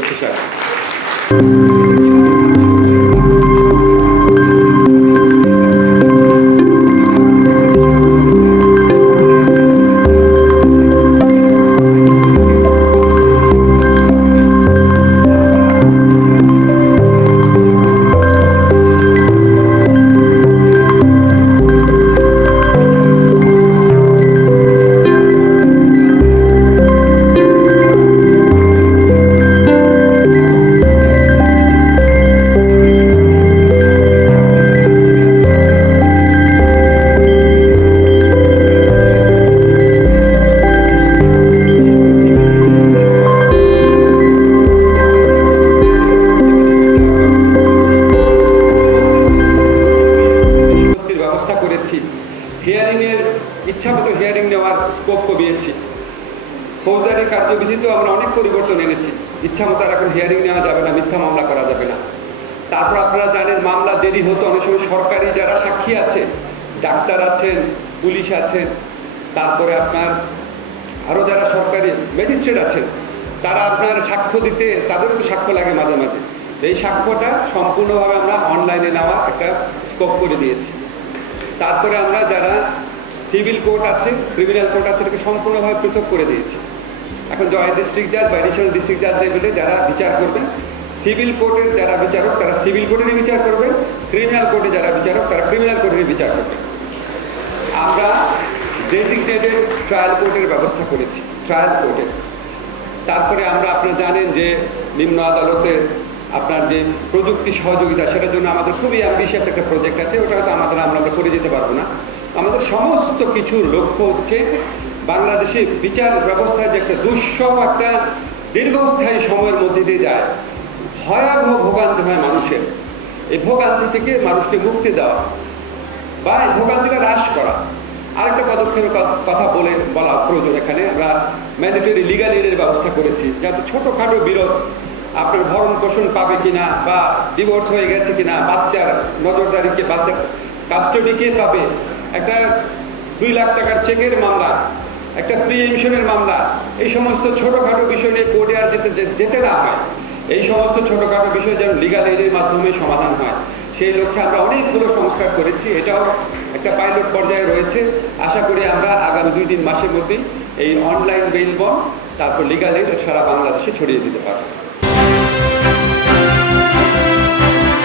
দেখতে চাই। হিয়ারিংয়ের ইচ্ছামতো হিয়ারিং নেওয়ার স্কোপ কমিয়েছি। ফৌজদারি কার্যবিধিতেও আমরা অনেক পরিবর্তন এনেছি। ইচ্ছামতো আর এখন হিয়ারিং নেওয়া যাবে না, মিথ্যা মামলা করা যাবে না। তারপর আপনারা জানেন মামলা দেরি হতো, অনেক সময় সরকারি যারা সাক্ষী আছে, ডাক্তার আছেন, পুলিশ আছেন, তারপরে আপনার আরও যারা সরকারি ম্যাজিস্ট্রেট আছেন, তারা আপনার সাক্ষ্য দিতে তাদেরও তো সাক্ষ্য লাগে মাঝে মাঝে। এই সাক্ষ্যটা সম্পূর্ণভাবে আমরা অনলাইনে নেওয়ার একটা স্কোপ করে দিয়েছি। তারপরে আমরা যারা সিভিল কোর্ট আছে, ক্রিমিনাল কোর্ট আছে, এটাকে সম্পূর্ণভাবে পৃথক করে দিয়েছি। এখন জয়েন্ট ডিস্ট্রিক্ট জাজ বা এডিশনাল ডিস্ট্রিক্ট জাজ লেভেলে যারা বিচার করবেন, সিভিল কোর্টের যারা বিচারক তারা সিভিল কোর্টেরই বিচার করবেন, ক্রিমিনাল কোর্টে যারা বিচারক তারা ক্রিমিনাল কোর্টেরই বিচার করবেন। আমরা ডেজিগনেটেড ট্রায়াল কোর্টের ব্যবস্থা করেছি, ট্রায়াল কোর্টের। তারপরে আপনারা জানেন যে নিম্ন আদালতের আপনার যে প্রযুক্তি সহযোগিতা, সেটার জন্য আমাদের খুবই অ্যাম্বিশিয়াস একটা প্রজেক্ট আছে। ওটা হয়তো আমরা করে যেতে পারবো না। আমাদের সমস্ত কিছুর লক্ষ্য হচ্ছে বাংলাদেশে বিচার ব্যবস্থায় যে একটা দুঃসহ একটা দীর্ঘস্থায়ী সময়ের মধ্যে দিয়ে যায়, ভয়াবহ ভোগান্তি হয় মানুষের, এই ভোগান্তি থেকে মানুষকে মুক্তি দেওয়া বা এই ভোগান্তিটা হ্রাস করা। আরেকটা পদক্ষেপের কথা বলা প্রয়োজন। এখানে আমরা ম্যান্ডেটরি লিগাল এডের ব্যবস্থা করেছি, যাতে ছোটোখাটো বিরোধ, আপনার ভরণ পোষণ পাবে কিনা বা ডিভোর্স হয়ে গেছে কিনা, বাচ্চার নজরদারিকে, বাচ্চার কাস্টডি কে পাবে, একটা 2 লাখ টাকার চেকের মামলা, একটা প্রিএমশনের মামলা, এই সমস্ত ছোটোখাটো বিষয় নিয়ে কোর্টে আর যেতে না হয়। এই সমস্ত ছোটোখাটো বিষয় যেন লিগাল এডের মাধ্যমে সমাধান হয়, সেই লক্ষ্যে আমরা অনেকগুলো সংস্কার করেছি। এটাও একটা পাইলট পর্যায়ে রয়েছে। আশা করি আমরা আগামী 2-3 মাসের মধ্যেই এই অনলাইন বেইল বন্ড, তারপর লিগাল এড সারা বাংলাদেশে ছড়িয়ে দিতে পারব।